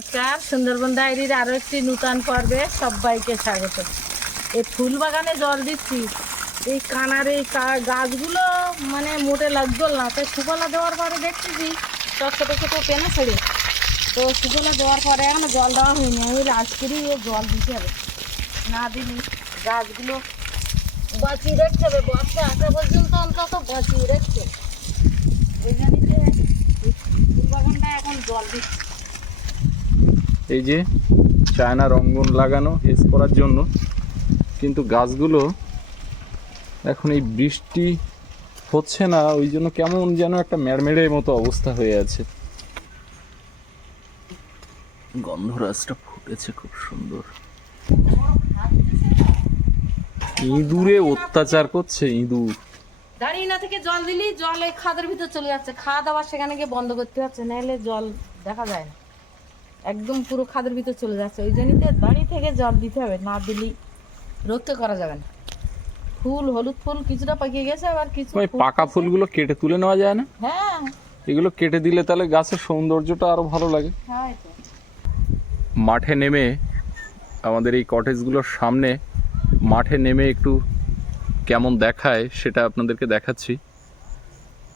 নমস্কার। সুন্দরবন ডায়েরির আরও একটি নূতন পর্বে সবাইকে স্বাগত। এই ফুল বাগানে জল দিচ্ছি। এই কানার এই গাছগুলো মানে মোটে লাগতো না। তাই সুফলা দেওয়ার পরে দেখতেছি সব ছোটো ছোটো পেনে ছেড়ে। তো সুফলা দেওয়ার পরে এখনও জল দেওয়া হয়নি। আমি আজকেরই জল দিতে হবে। না দিলে, গাছগুলো বাঁচিয়ে রাখতে হবে বর্ষা আসা পর্যন্ত অন্তত বাঁচিয়ে রাখতে হবে। ওই জন্যই যে ফুল বাগানটা এখন জল দিচ্ছি। এই যে চায়না রঙ্গন লাগানো হেস করার জন্য। কিন্তু গাছগুলো এখন এই বৃষ্টি হচ্ছে না, ওই জন্য কেমন যেন একটা মেড়মেড়ের মতো অবস্থা হয়ে আছে। গন্ধরাজটা ফুটেছে খুব সুন্দর। ইঁদুরে অত্যাচার করছে ইঁদুর। দাঁড়িয়ে না থেকে জল দিলি, জল খাদের ভিতর চলে যাচ্ছে। খাদ আবার সেখানে গিয়ে বন্ধ করতে হচ্ছে, নাহলে জল দেখা যায় না। একদম পুরো খাদের ভিতরে চলে যাচ্ছে। ওই জন্যই দাঁড়িয়ে থেকে জল দিতে হবে না দিলি রক্ষা করা যাবে না। ফুল হলুদ ফুল কিছুটা পাকিয়ে গেছে আবার কিছু ওই পাকা ফুলগুলো কেটে তুলে নেওয়া যায় না? হ্যাঁ। এগুলো কেটে দিলে তাহলে গাছের সৌন্দর্যটা আরও ভালো লাগে। মাঠে নেমে আমাদের এই কটেজগুলোর সামনে মাঠে নেমে একটু কেমন দেখায় সেটা আপনাদেরকে দেখাচ্ছি।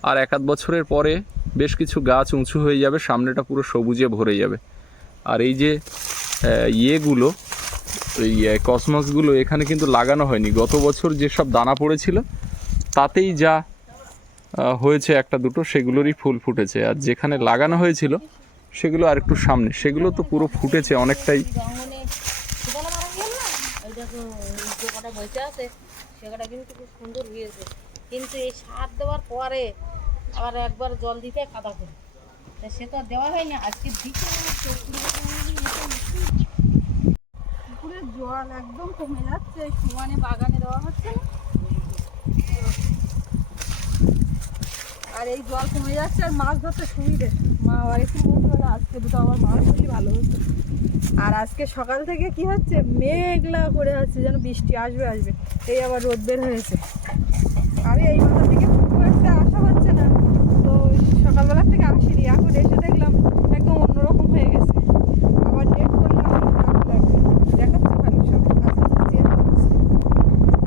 আর এক আধ বছরের পরে বেশ কিছু গাছ উঁচু হয়ে যাবে সামনেটা পুরো সবুজে ভরে যাবে। আর এই যে ইয়েগুলো ওই কসমসগুলো এখানে কিন্তু লাগানো হয়নি। গত বছর যেসব দানা পড়েছিল, তাতেই যা হয়েছে একটা দুটো, সেগুলোরই ফুল ফুটেছে। আর যেখানে লাগানো হয়েছিল, সেগুলো আর একটু সামনে। সেগুলো তো পুরো ফুটেছে অনেকটাই। কিন্তু কিন্তু এই সার দেওয়ার পরে আবার একবার জল দিতে কাদা করে। তা সে তো আর দেওয়া হয় না। আজকে দিতে পুকুরের জল একদম কমে যাচ্ছে সমানে বাগানে দেওয়া হচ্ছে না। আর এই জল কমে যাচ্ছে আর মাছ ধরতে সুবিধে। মা আবার একটু বলতে পারে আজকে দুটো আবার মাছ ধরলে ভালো হতো। আর আজকে সকাল থেকে কি হচ্ছে, মেঘলা করে আছে, যেন বৃষ্টি আসবে আসবে। এই আবার রোদ বের হয়েছে। আমি এই মাথা থেকে খুব একটা আসা হচ্ছে না তো সকালবেলা থেকে আসিনি এখন এসে দেখলাম একদম অন্যরকম হয়ে গেছে আবার নেট করলে আমার খারাপ লাগবে দেখাচ্ছে ভালো সব আস্তে আস্তে চেঞ্জ হচ্ছে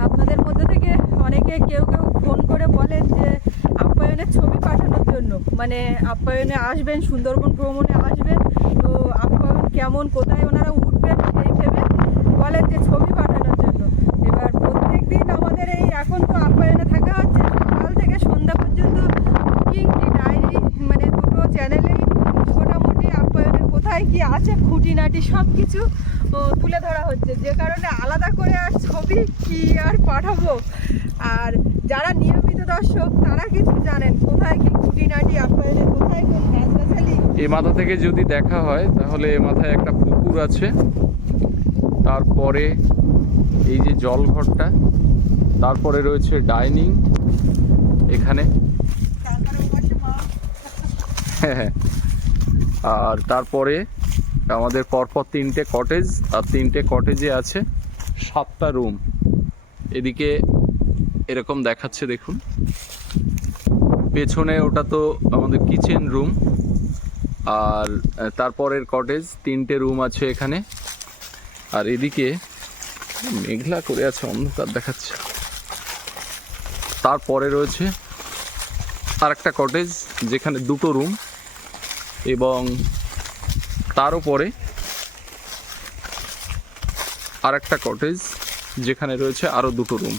আপনাদের মধ্যে থেকে অনেকে কেউ কেউ ফোন করে বলেন যে আপ্যায়নের ছবি পাঠানোর জন্য মানে আপ্যায়নে আসবেন, সুন্দরবন ভ্রমণে আসবেন। তো আপ্যায়ন কেমন, কোথায় ওনারা উঠবেন সেই ভেবে বলেন যে ছবি পাঠানোর জন্য। এবার প্রত্যেক দিন আমাদের এই এখন তো আপ্যায়নে থাকা হচ্ছে, সকাল থেকে সন্ধ্যা পর্যন্ত বুকিং কি ডায়েরি মানে দুটো চ্যানেলেই মোটামুটি আপ্যায়নের কোথায় কি আছে, খুঁটিনাটি সব কিছু ও, তুলে ধরা হচ্ছে যে কারণে আলাদা করে আর ছবি কি আর পাঠাবো আর যারা নিয়মিত দর্শক তারা কিন্তু জানেন কোথায় কি খুঁটিনাটি আপ্যায়নে কোথায় কোন গাছগাছালি এ মাথা থেকে যদি দেখা হয়, তাহলে এ মাথায় একটা পুকুর আছে। তারপরে এই যে জলঘরটা, তারপরে রয়েছে ডাইনিং এখানে। আর তারপরে আমাদের পরপর তিনটে কটেজ আর তিনটে কটেজে আছে সাতটা রুম এদিকে এরকম দেখাচ্ছে, দেখুন। পেছনে ওটা তো আমাদের কিচেন রুম আর তারপরের কটেজ তিনটে রুম আছে এখানে। আর এদিকে মেঘলা করে আছে অন্ধকার দেখাচ্ছে। তারপরে রয়েছে আর একটা কটেজ যেখানে দুটো রুম এবং তার উপরে আর একটা কটেজ যেখানে রয়েছে আরও দুটো রুম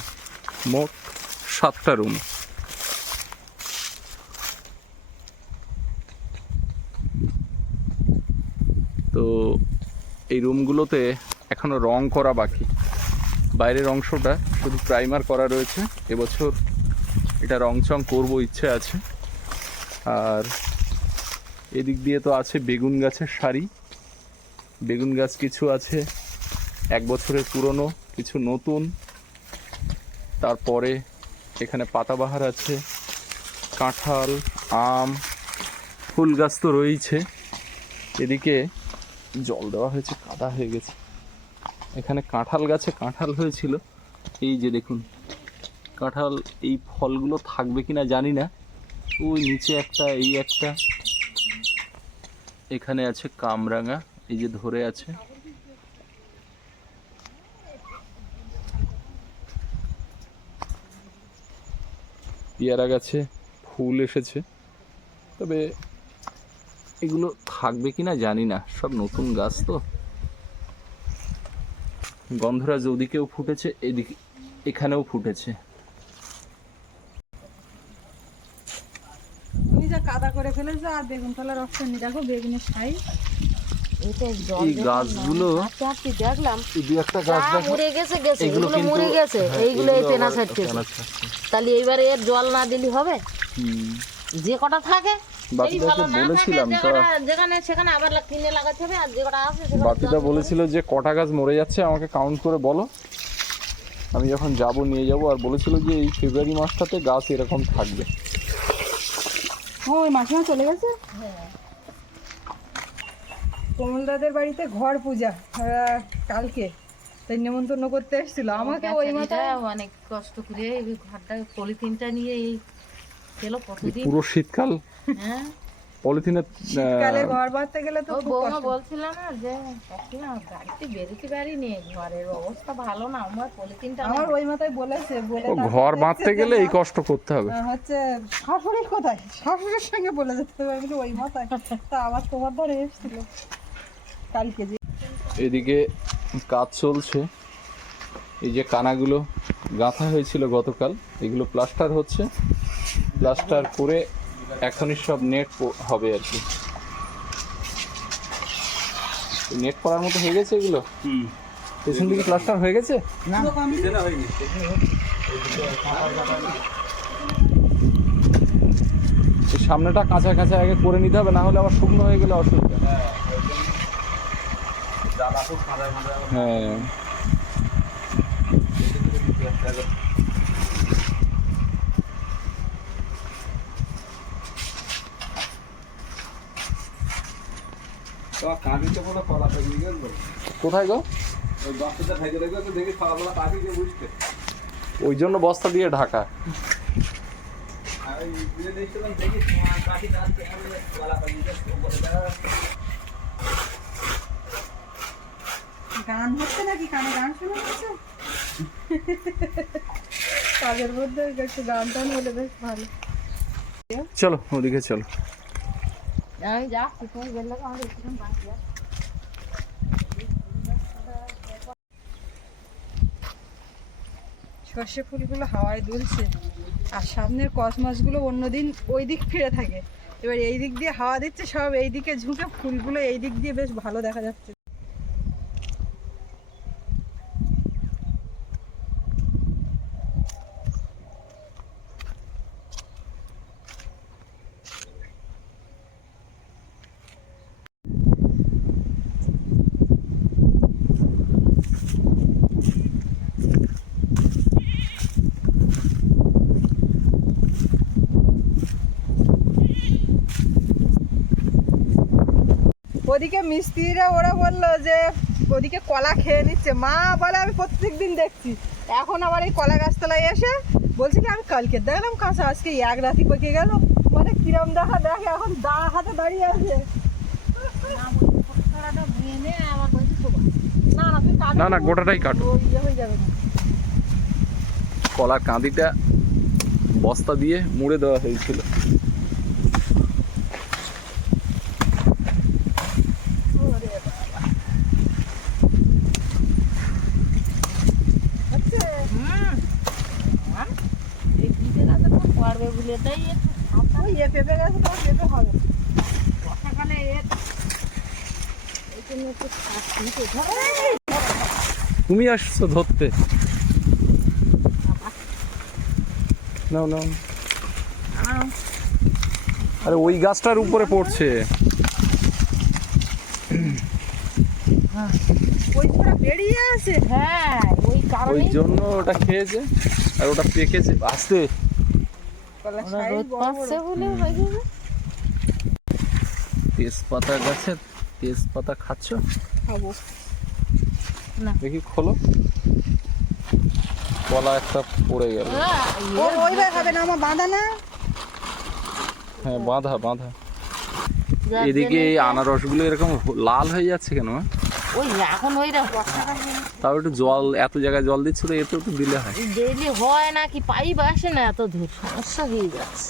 মোট সাতটা রুম তো এই রুমগুলোতে এখনও রং করা বাকি। বাইরের অংশটা শুধু প্রাইমার করা রয়েছে। এবছর এটা রং চং করব, ইচ্ছে আছে। আর এদিক দিয়ে তো আছে বেগুন গাছের সারি। বেগুন গাছ কিছু আছে, এক বছরের পুরনো, কিছু নতুন। তারপরে এখানে পাতাবাহার আছে, কাঁঠাল, আম, ফুল গাছ তো রয়েছে এদিকে জল দেওয়া হয়েছে, কাদা হয়ে গেছে। এখানে কাঁঠাল গাছে কাঁঠাল হয়েছিল। এই যে দেখুন, কাঁঠাল এই ফলগুলো থাকবে কিনা জানি না। ওই নিচে একটা, এই একটা। এখানে আছে কামরাঙা, এই যে ধরে আছে। পেয়ারা গাছে ফুল এসেছে। তবে এগুলো থাকবে কিনা জানি না। সব নতুন গাছ তো। গন্ধরাজ ওদিকেও ফুটেছে এদিকে এখানেও ফুটেছে। কাদা করে ফেলেছো আর বেগুন তলার অপশন নেই দেখো বেগুনের সাইজ এই গাছগুলো হাঁটতে হাঁটতে দেখলাম। দু একটা গাছ মরে গেছে গেছে এগুলো এগুলো মরে গেছে এইগুলো এই এগুলো ছাড়তেছে। তাহলে এবারে এর জল না দিলে হবে। যে কটা থাকে থাকে বলেছিলাম তো যেখানে সেখানে আবার কিনে লাগাতে হবে আর যেটা আছে বাপিদা বলেছিল যে কটা গাছ মরে যাচ্ছে আমাকে কাউন্ট করে বলো। আমি যখন যাব নিয়ে যাব আর বলেছিল যে এই ফেব্রুয়ারি মাসটাতে গাছ এরকম থাকবে। ও ওই মাসিমা চলে গেছে? হ্যাঁ। কমলদাদের বাড়িতে ঘর পূজা কালকে। তাই নেমন্তন্ন করতে এসেছিল। আমাকে ওই মাথায় অনেক কষ্ট করে এই ঘরটা পলিথিনটা নিয়ে এই গেল কতদিন? পুরো শীতকাল হ্যাঁ? পলিথিনে শীতকালে ঘর বাঁধতে গেলে তো বৌমা কষ্ট। বলছিল না যে কাকিমা বাড়িতে বেরোতে পারিনি ঘরের অবস্থা ভালো না আমার পলিথিনটা আমার ওই মাথায় বলেছে বলে ঘর বাঁধতে গেলে এই কষ্ট করতে হবে। হচ্ছে শাশুড়ির কোথায়? শাশুড়ির সঙ্গে বলে যেতে হবে আমি ওই মাথায়। তা আবার তোমার ধরে এসেছিল। কালকে যে এদিকে কাজ চলছে। এই যে কানাগুলো গাঁথা হয়েছিল গতকাল এগুলো প্লাস্টার হচ্ছে। প্লাস্টার করে এখনই সব নেট হবে আর কি। নেট করার মতো হয়ে গেছে এগুলো? পেছন দিকে প্লাস্টার হয়ে গেছে? সামনেটা কাঁচা কাঁচা আগে করে নিতে হবে না হলে আবার শুকনো হয়ে গেলে অসুবিধা। হ্যাঁ। কোথায় গো? ওই জন্য বস্তা দিয়ে ঢাকা। গান হচ্ছে নাকি? কানে গান শোনা যাচ্ছে কাজের মধ্যে একটু গান টান হলে বেশ ভালো। চলো ওদিকে চলো। আছে। সর্ষে ফুলগুলো হাওয়ায় দুলছে, আর সামনের কসমসগুলো অন্যদিন ওই দিক ফিরে থাকে এবার এই দিক দিয়ে হাওয়া দিচ্ছে, সব এই দিকে ঝুঁকে ফুলগুলো এই দিক দিয়ে বেশ ভালো দেখা যাচ্ছে ওদিকে মিস্ত্রিরা ওরা বলল যে ওদিকে কলা খেয়ে নিচ্ছে। মা বলে আমি প্রত্যেক দিন দেখছি। এখন আবার এই কলা গাছতলায় এসে বলছি কি আমি কালকে দেখলাম কাঁচা আজকে এক রাতি পেকে গেল। মানে কিরম দেখা দেখে এখন দা হাতে দাঁড়িয়ে আছে। না নে গোটাটাই কাটো ইয়ে কলার কাঁদিটা বস্তা দিয়ে মুড়ে দেওয়া হয়েছিল হচ্ছে হুম আর এই দিতে গেছে তো পারবে বলে তাই একটু সাবধান ওই ইয়ে পেঁপে গেছে তোমার পেঁপে হবে বর্ষাকালে এর এই জন্য একটু সাবধানে ধরো তুমি আসছো ধরতে। নাও নাও। আরে ওই গাছটার উপরে পড়ছে। ওই হ্যাঁ ওই ওই জন্য ওটা খেয়েছে আর ওটা পেকেছে। আসতে। তেজপাতা গাছে তেজপাতা খাচ্ছ? খাব। দেখি খোলো। কলা একটা পড়ে গেল। হ্যাঁ, ও ওইভাবে হবে না আমার বাঁধা না? হ্যাঁ বাঁধা বাঁধা। এদিকে এই আনারসগুলো এরকম লাল হয়ে যাচ্ছে কেন ওই এখন ওইটা বর্ষাকাল তাও একটু জল এত জায়গায় জল দিচ্ছে তো এতেও তো দিলে হয়। ডেলি হয় না কি পাইপ আসে না এত দূর সমস্যা হয়ে যাচ্ছে।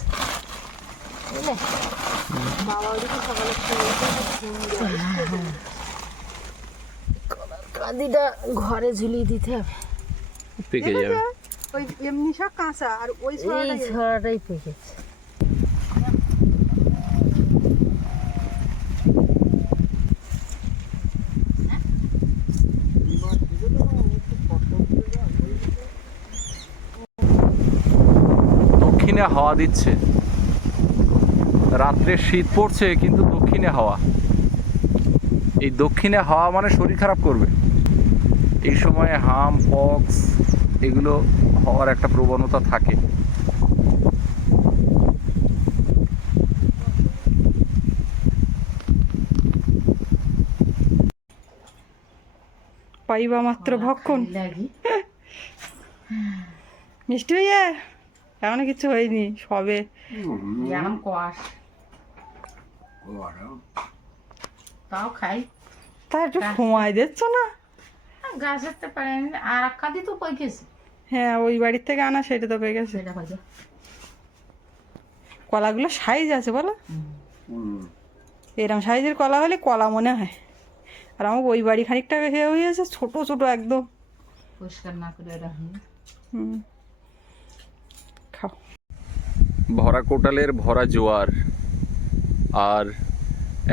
বাবা ওদিকে সকালে খেয়ে কাদিটা ঘরে ঝুলিয়ে দিতে হবে। পেকে যাবে। ওই এমনি সব কাঁচা আর ওই এই ছড়াটা ছড়াটাই পেকেছে দক্ষিণে হাওয়া দিচ্ছে। রাত্রে শীত পড়ছে কিন্তু দক্ষিণে হাওয়া। এই দক্ষিণে হাওয়া মানে শরীর খারাপ করবে। এই সময়ে হাম পক্স এগুলো হওয়ার একটা প্রবণতা থাকে। পাইবা মাত্র ভক্ষণ। মিষ্টি হইয়া এমন কিছু হয়নি সবে। তাও খাই। তা একটু সময় দিচ্ছ না? গাছের তো পারে আর কাদি তো পেকেছে হ্যাঁ ওই বাড়ির থেকে আনা সেটা তো পেয়ে গেছে। সেটা পাইছে কলাগুলো সাইজ আছে বলো? এরম সাইজের কলা হলে কলা মনে হয়। আর আমার ওই বাড়ি খানিকটা হয়ে হয়েছে ছোট ছোট একদম। পরিষ্কার না করে হুম। খাও। ভরা কোটালের ভরা জোয়ার। আর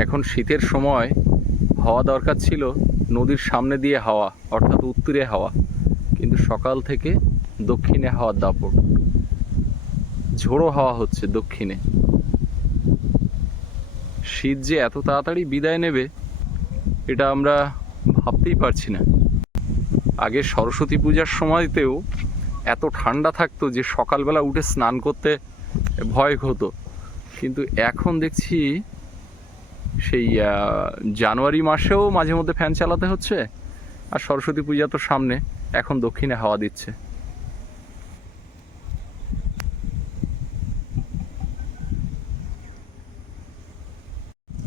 এখন শীতের সময় হাওয়া দরকার ছিল নদীর সামনে দিয়ে হাওয়া, অর্থাৎ উত্তরে হাওয়া। কিন্তু সকাল থেকে দক্ষিণে হাওয়ার দাপট। ঝোড়ো হাওয়া হচ্ছে দক্ষিণে। শীত যে এত তাড়াতাড়ি বিদায় নেবে, এটা আমরা ভাবতেই পারছি না। আগে সরস্বতী পূজার সময়তেও এত ঠান্ডা থাকতো যে সকালবেলা উঠে স্নান করতে ভয় হতো। কিন্তু এখন দেখছি সেই জানুয়ারি মাসেও মাঝে মধ্যে ফ্যান চালাতে হচ্ছে, আর সরস্বতী পূজা তো সামনে, এখন দক্ষিণে হাওয়া দিচ্ছে।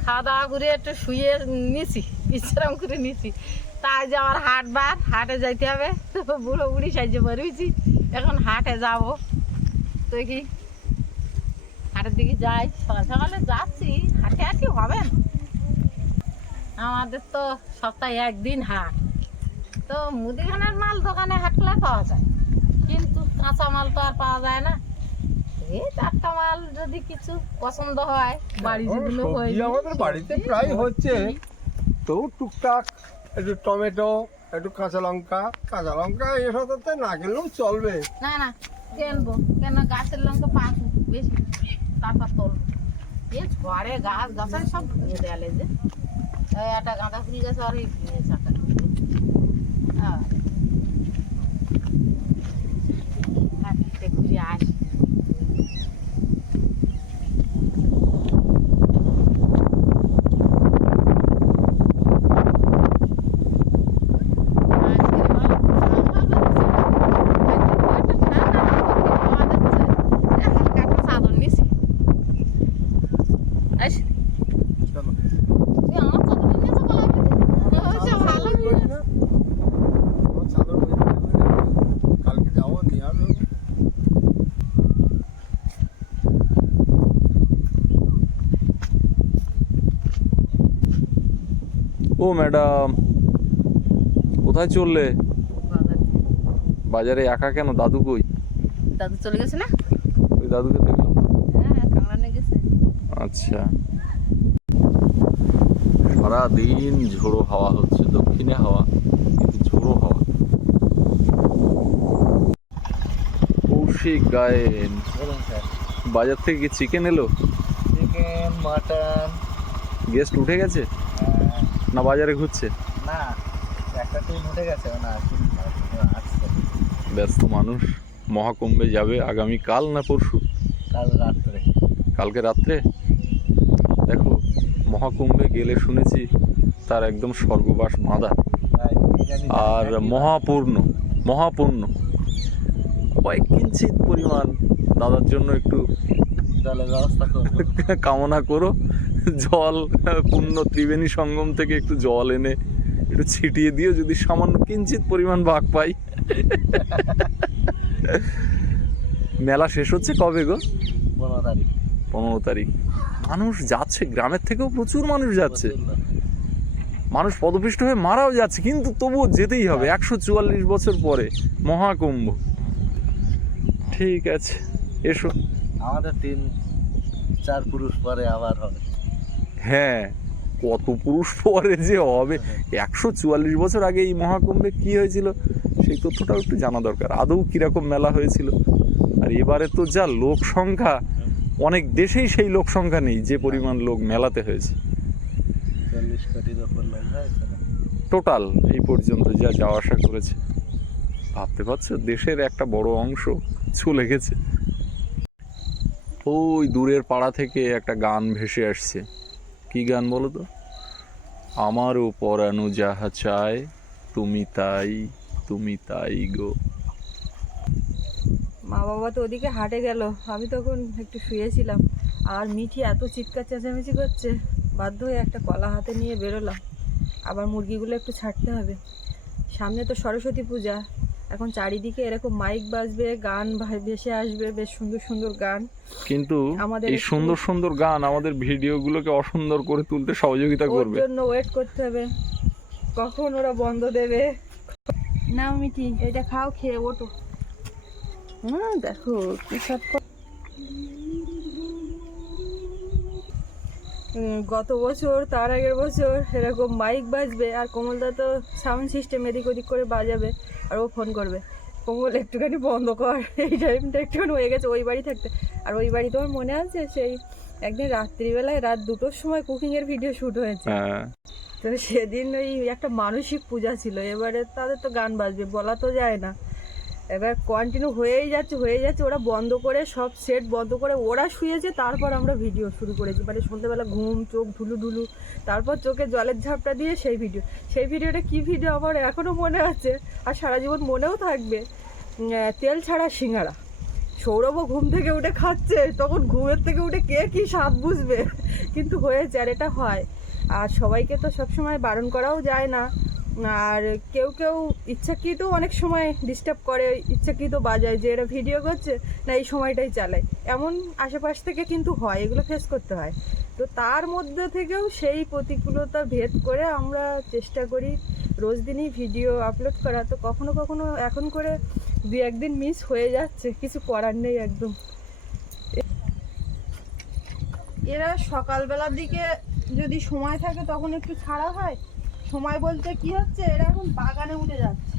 খাওয়া দাওয়া করে একটু শুয়ে নিছি, বিশ্রাম করে নিছি। তাই যে আমার হাট বার, হাটে যাইতে হবে, তো বুড়ো বুড়ি সাহায্য বেরোইছি এখন হাটে যাব। তো কি? হাটের দিকে যাই সকাল সকালে যাচ্ছি হাটে আর কি হবে আমাদের তো সপ্তাহে একদিন হাট। তো মুদিখানার মাল দোকানে হাঁটলে পাওয়া যায় কিন্তু কাঁচা মাল তো আর পাওয়া যায় না। এই চারটা মাল যদি কিছু পছন্দ হয় বাড়ি যেগুলো হয় আমাদের বাড়িতে প্রায় হচ্ছে তো টুকটাক একটু টমেটো একটু কাঁচা লঙ্কা। কাঁচা লঙ্কা এসব না কিনলেও চলবে। না না কেনবো। কেন গাছের লঙ্কা পাক বেশি। তারপর তোলবো এ ঝড়ে গাছ গাছালি সব ভেঙে দেয়ালে যে। একটা গাঁদা ফুল গাছ আর এই ভেঙে চাকা হ্যাঁ। ঘুরে আসি আজকের ভালো হালকা একটা চাদর নিছি আইস চলো। তুই আমার চাদর নিয়েছো কলা হয়েছে ভালো আমার চাদর বই দিলে বলে কালকে যাব নিয়ে আসব ও ম্যাডাম। কোথায় চললে? বাজারে। একা কেন? দাদু কই? দাদু চলে গেছে না? ওই দাদুকে দেখলাম। হ্যাঁ গেছে। আচ্ছা। সারাদিন ঝোড়ো হাওয়া হচ্ছে দক্ষিণে হাওয়া কিন্তু ঝোড়ো হাওয়া। কৌশিক গায়েন। বাজার থেকে কি চিকেন এলো? Chicken mutton. গেস্ট উঠে গেছে? না বাজারে ঘুরছে? না একটা ট্রেন উঠে গেছে না ব্যস্ত মানুষ মহাকুম্ভে যাবে আগামী কাল না পরশু? কাল রাত্রে। কালকে রাত্রে? দেখো মহাকুম্ভে গেলে শুনেছি তার একদম স্বর্গবাস মাদা আর মহাপূর্ণ মহাপূর্ণ। কয়েক কিঞ্চিত পরিমাণ দাদার জন্য একটু কামনা করো জল পূর্ণ ত্রিবেণী সঙ্গম থেকে একটু জল এনে একটু ছিটিয়ে দিয়ে যদি সামান্য কিঞ্চিত পরিমাণ ভাগ পাই। মেলা শেষ হচ্ছে কবে গো? পনেরো তারিখ। পনেরো তারিখ। মানুষ যাচ্ছে গ্রামের থেকেও প্রচুর মানুষ যাচ্ছে। মানুষ। পদপিষ্ট হয়ে মারাও যাচ্ছে কিন্তু তবুও যেতেই হবে একশো চুয়াল্লিশ বছর পরে মহাকুম্ভ। ঠিক আছে এসো। আমাদের তিন চার পুরুষ পরে আবার হবে। হ্যাঁ কত পুরুষ পরে যে হবে। একশো চুয়াল্লিশ বছর আগে এই মহাকুম্ভে কি হয়েছিল সেই তথ্যটাও একটু জানা দরকার। আদৌ কীরকম মেলা হয়েছিল? আর এবারে তো যা লোক সংখ্যা অনেক দেশেই সেই লোক সংখ্যা নেই যে পরিমাণ লোক মেলাতে হয়েছে? টোটাল এই পর্যন্ত যা যাওয়া আসা করেছে। ভাবতে পারছ? দেশের একটা বড় অংশ চলে গেছে। ওই দূরের পাড়া থেকে একটা গান ভেসে আসছে। কি গান বলো তো? আমারও পরানো যাহা চায় তুমি তাই তুমি তাই গো। মা বাবা তো ওদিকে হাটে গেল, আমি তখন একটু শুয়েছিলাম। আর মিঠি এত চিৎকার চেঁচামেচি করছে, বাধ্য হয়ে একটা কলা হাতে নিয়ে বেরোলাম। আবার মুরগিগুলো একটু ছাড়তে হবে। সামনে তো সরস্বতী পূজা এখন চারিদিকে এরকম মাইক বাজবে গান ভেসে আসবে বেশ সুন্দর সুন্দর গান। কিন্তু আমাদের এই সুন্দর সুন্দর গান আমাদের ভিডিওগুলোকে অসুন্দর করে তুলতে সহযোগিতা ওর করবে। জন্য ওয়েট করতে হবে। কখন ওরা বন্ধ দেবে? নাও মিঠি। এটা খাও খেয়ে ওঠো। হ্যাঁ দেখো কি সব উম, গত বছর তার আগের বছর এরকম মাইক বাজবে আর কমলদা তো সাউন্ড সিস্টেম এদিক ওদিক করে বাজাবে। আর ও ফোন করবে। কমল একটুখানি বন্ধ কর। এই টাইমটা একটুখানি হয়ে গেছে ওই বাড়ি থাকতে। আর ওই বাড়ি তোমার মনে আছে? সেই একদিন রাত্রিবেলায় রাত দুটোর সময় কুকিংয়ের ভিডিও শ্যুট হয়েছে। হ্যাঁ। তো সেদিন ওই একটা মানসিক পূজা ছিল। এবারে তাদের তো গান বাজবে বলা তো যায় না। এবার কন্টিনিউ হয়েই যাচ্ছে হয়ে যাচ্ছে। ওরা বন্ধ করে, সব সেট বন্ধ করে ওরা শুয়েছে, তারপর আমরা ভিডিও শুরু করেছি। মানে সন্ধ্যেবেলা ঘুম, চোখ ঢুলু ঢুলু তারপর চোখে জলের ঝাপটা দিয়ে সেই ভিডিও সেই ভিডিওটা কি ভিডিও আমার এখনও মনে আছে। আর সারা জীবন মনেও থাকবে। তেল ছাড়া সিঙ্গারা। সৌরভও ঘুম থেকে উঠে খাচ্ছে, তখন ঘুমের থেকে উঠে কে কি স্বাদ বুঝবে? কিন্তু হয়েছে, আর এটা হয়। আর সবাইকে তো সবসময় বারণ করাও যায় না। আর কেউ কেউ ইচ্ছাকৃত অনেক সময় ডিস্টার্ব করে, ইচ্ছাকৃত বাজায় যে এরা ভিডিও করছে না এই সময়টাই চালায়। এমন আশেপাশ থেকে কিন্তু হয়, এগুলো ফেস করতে হয়। তো তার মধ্যে থেকেও সেই প্রতিকূলতা ভেদ করে আমরা চেষ্টা করি রোজ দিনই ভিডিও আপলোড করা। তো কখনো কখনো এখন করে দু একদিন মিস হয়ে যাচ্ছে, কিছু করার নেই একদম। এরা সকালবেলার দিকে যদি সময় থাকে তখন একটু ছাড়া হয় সময় বলতে কি হচ্ছে? এরা এখন বাগানে উঠে যাচ্ছে।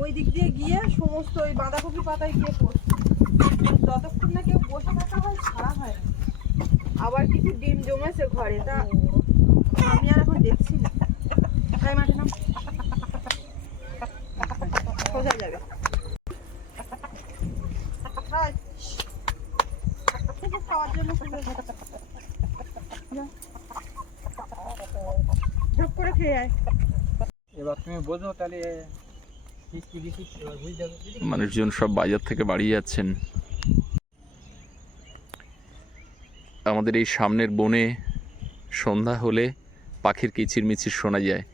ওই দিক দিয়ে গিয়ে সমস্ত ওই বাঁধাকপি পাতায় গিয়ে পড়ছে যতক্ষণ না কেউ বসে থাকা হয়, ছাড়া হয় না। আবার কিছু ডিম জমেছে ঘরে। তা আমি আর এখন দেখছি না। তাই মাঠে নাম। কোথায় যাবে হাই। খাওয়ার জন্য কোথায় যাবে? যা। ঝপ করে খেয়ে আয় এবার তুমি মানুষজন সব বাজার থেকে বাড়ি যাচ্ছেন। আমাদের এই সামনের বনে সন্ধ্যা হলে পাখির কিচিরমিচির শোনা যায়।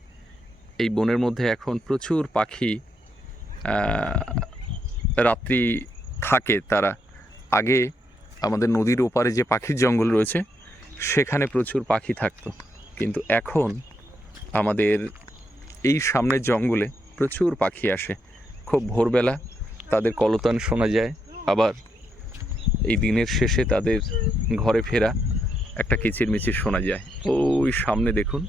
এই বনের মধ্যে এখন প্রচুর পাখি রাত্রি থাকে তারা। আগে আমাদের নদীর ওপারে যে পাখির জঙ্গল রয়েছে, সেখানে প্রচুর পাখি থাকতো। কিন্তু এখন আমাদের এই সামনের জঙ্গলে প্রচুর পাখি আসে। খুব ভোরবেলা তাদের কলতান শোনা যায় আবার এই দিনের শেষে তাদের ঘরে ফেরা একটা কিচিরমিচির শোনা যায়। ওই সামনে দেখুন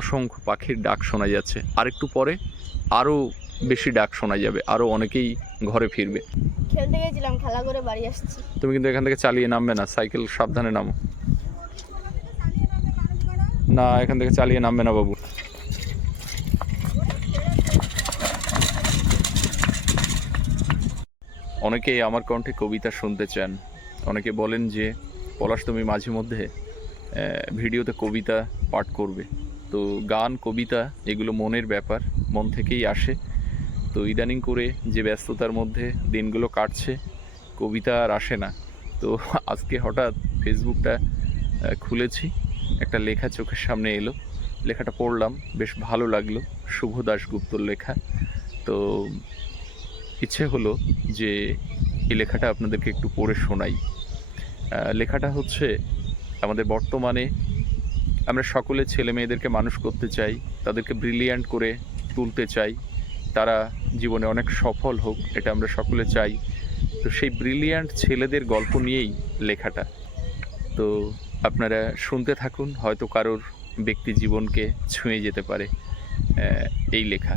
অসংখ্য পাখির ডাক শোনা যাচ্ছে। আরেকটু পরে আরও বেশি ডাক শোনা যাবে আরও অনেকেই ঘরে ফিরবে। খেলতে গেছিলাম খেলা করে বাড়ি আসছি। তুমি কিন্তু এখান থেকে চালিয়ে নামবে না সাইকেল সাবধানে নামো। না এখান থেকে চালিয়ে নামবে না বাবু। অনেকেই আমার কণ্ঠে কবিতা শুনতে চান। অনেকে বলেন যে, পলাশ তুমি মাঝে মধ্যে ভিডিওতে কবিতা পাঠ করবে। তো গান, কবিতা, এগুলো মনের ব্যাপার, মন থেকেই আসে। তো ইদানিং করে যে ব্যস্ততার মধ্যে দিনগুলো কাটছে, কবিতা আর আসে না। তো আজকে হঠাৎ ফেসবুকটা খুলেছি। একটা লেখা চোখের সামনে এলো। লেখাটা পড়লাম। বেশ ভালো লাগল। শুভ দাশগুপ্তর লেখা। তো ইচ্ছে হলো যে এই লেখাটা আপনাদেরকে একটু পড়ে শোনাই। লেখাটা হচ্ছে আমাদের বর্তমানে আমরা সকলে ছেলে মেয়েদেরকে মানুষ করতে চাই, তাদেরকে ব্রিলিয়ান্ট করে তুলতে চাই, তারা জীবনে অনেক সফল হোক, এটা আমরা সকলে চাই। তো সেই ব্রিলিয়ান্ট ছেলেদের গল্প নিয়েই লেখাটা। তো আপনারা শুনতে থাকুন, হয়তো কারোর ব্যক্তি জীবনকে ছুঁয়ে যেতে পারে এই লেখা।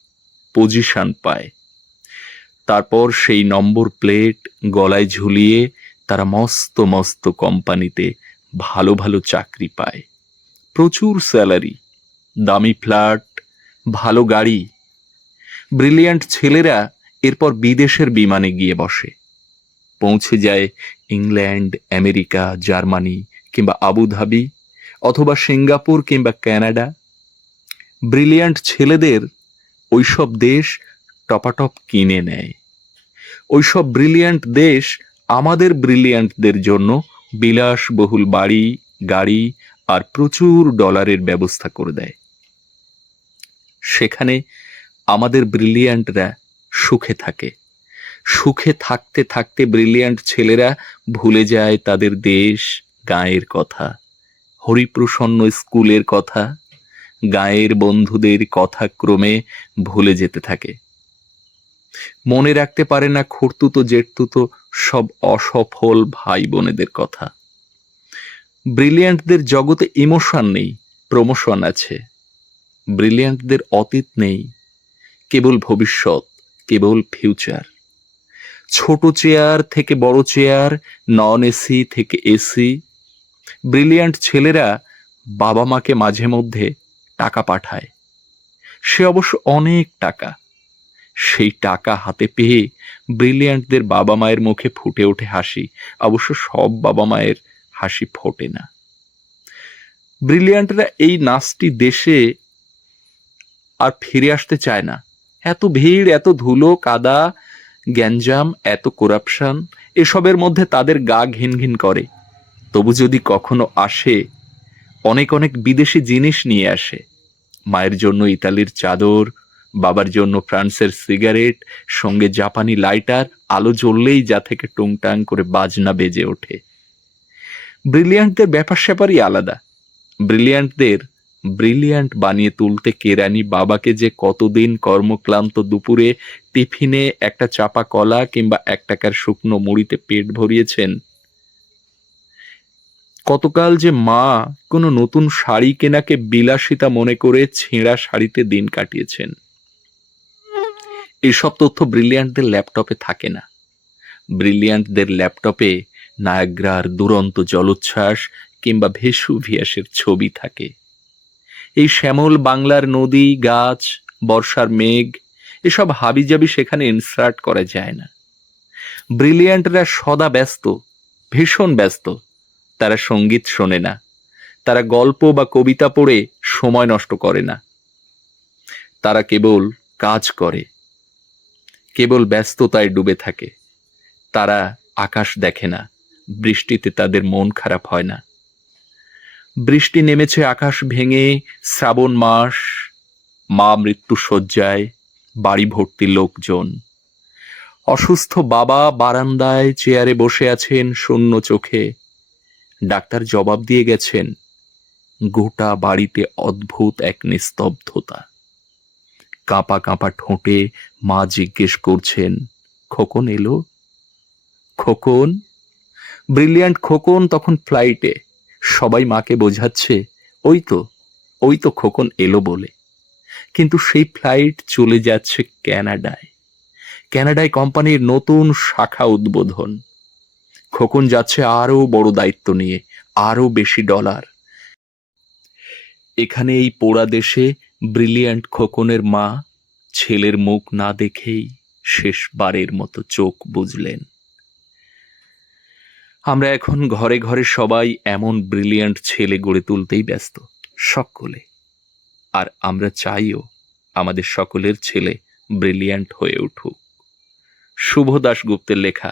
পজিশন পায়। তারপর সেই নম্বর প্লেট গলায় ঝুলিয়ে তারা মস্ত মস্ত কোম্পানিতে ভালো ভালো চাকরি পায়। প্রচুর স্যালারি দামি ফ্ল্যাট ভালো গাড়ি। ব্রিলিয়ান্ট ছেলেরা এরপর বিদেশের বিমানে গিয়ে বসে। পৌঁছে যায় ইংল্যান্ড, আমেরিকা, জার্মানি কিংবা আবুধাবি অথবা সিঙ্গাপুর কিংবা কানাডা। ব্রিলিয়ান্ট ছেলেদের ওইসব দেশ টপাটপ কিনে নেয়। ওইসব ব্রিলিয়ান্ট দেশ আমাদের ব্রিলিয়ান্টদের জন্য বিলাসবহুল বাড়ি, গাড়ি আর প্রচুর ডলারের ব্যবস্থা করে দেয়। সেখানে আমাদের ব্রিলিয়ান্টরা সুখে থাকে। সুখে থাকতে থাকতে ব্রিলিয়ান্ট ছেলেরা ভুলে যায় তাদের দেশ, গায়ের কথা, হরিপ্রসন্ন স্কুলের কথা। গায়ের বন্ধুদের কথা ক্রমে ভুলে যেতে থাকে। মনে রাখতে পারে না খুঁড়তুতো, জেঠতুতো, সব অসফল ভাই বোনেদের কথা। ব্রিলিয়ান্টদের জগতে ইমোশন নেই, প্রমোশন আছে। ব্রিলিয়ান্টদের অতীত নেই, কেবল ভবিষ্যৎ, কেবল ফিউচার। ছোট চেয়ার থেকে বড় চেয়ার, নন এসি থেকে এসি ব্রিলিয়ান্ট ছেলেরা বাবা মাকে মাঝে মধ্যে টাকা পাঠায়। সে অবশ্য অনেক টাকা। সেই টাকা হাতে পেয়ে ব্রিলিয়ান্টদের বাবা মায়ের মুখে ফুটে ওঠে হাসি। অবশ্য সব বাবা মায়ের হাসি ফোটে না। ব্রিলিয়ান্টরা এই নাচটি দেশে আর ফিরে আসতে চায় না। এত ভিড়, এত ধুলো, কাদা, গ্যাঞ্জাম, এত করাপশন এসবের মধ্যে তাদের গা ঘিন ঘিন করে। তবু যদি কখনো আসে, অনেক অনেক বিদেশি জিনিস নিয়ে আসে। মায়ের জন্য ইতালির চাদর, বাবার জন্য ফ্রান্সের সিগারেট, সঙ্গে জাপানি লাইটার, আলো জ্বললেই যা থেকে টুংটাং করে বাজনা বেজে ওঠে। ব্রিলিয়ান্টদের ব্যাপার স্যাপারই আলাদা। ব্রিলিয়ান্টদের ব্রিলিয়ান্ট বানিয়ে তুলতে কেরানি বাবাকে যে কতদিন কর্মক্লান্ত দুপুরে টিফিনে একটা চাপা কলা কিংবা এক টাকার শুকনো মুড়িতে পেট ভরিয়েছেন কতকাল যে মা কোনো নতুন শাড়ি কেনাকে বিলাসিতা মনে করে ছেঁড়া শাড়িতে দিন কাটিয়েছেন। এসব তথ্য ব্রিলিয়ান্টদের ল্যাপটপে থাকে না। ব্রিলিয়ান্টদের ল্যাপটপে নায়াগ্রার দুরন্ত জলোচ্ছ্বাস কিংবা ভেসুভিয়াসের ছবি থাকে। এই শ্যামল বাংলার নদী, গাছ, বর্ষার মেঘ, এসব হাবিজাবি সেখানে ইনসার্ট করা যায় না। ব্রিলিয়ান্টরা সদা ব্যস্ত, ভীষণ ব্যস্ত তারা সংগীত শোনে না। তারা গল্প বা কবিতা পড়ে সময় নষ্ট করে না। তারা কেবল কাজ করে। কেবল ব্যস্ততায় ডুবে থাকে। তারা আকাশ দেখে না। বৃষ্টিতে তাদের মন খারাপ হয় না। বৃষ্টি নেমেছে আকাশ ভেঙে, শ্রাবণ মাস, মা মৃত্যু শয্যায়, বাড়ি ভর্তি লোকজন। অসুস্থ বাবা বারান্দায় চেয়ারে বসে আছেন শূন্য চোখে। ডাক্তার জবাব দিয়ে গেছেন, গোটা বাড়িতে অদ্ভুত এক নিস্তব্ধতা। কাঁপা কাঁপা ঠোঁটে মা জিজ্ঞেস করছেন, খোকন এলো? খোকন? ব্রিলিয়ান্ট খোকন তখন ফ্লাইটে। সবাই মাকে বোঝাচ্ছে, ওই তো ওই তো খোকন এলো বলে। কিন্তু সেই ফ্লাইট চলে যাচ্ছে ক্যানাডায়। ক্যানাডায় কোম্পানির নতুন শাখা উদ্বোধন। খোকন যাচ্ছে আরও বড় দায়িত্ব নিয়ে আরও বেশি ডলার। এখানে এই পোড়া দেশে ব্রিলিয়ান্ট খোকনের মা ছেলের মুখ না দেখেই শেষবারের মতো চোখ বুঝলেন আমরা এখন ঘরে ঘরে সবাই এমন ব্রিলিয়ান্ট ছেলে গড়ে তুলতেই ব্যস্ত, সকলে। আর আমরা চাইও আমাদের সকলের ছেলে ব্রিলিয়ান্ট হয়ে উঠুক। শুভ দাশগুপ্তের লেখা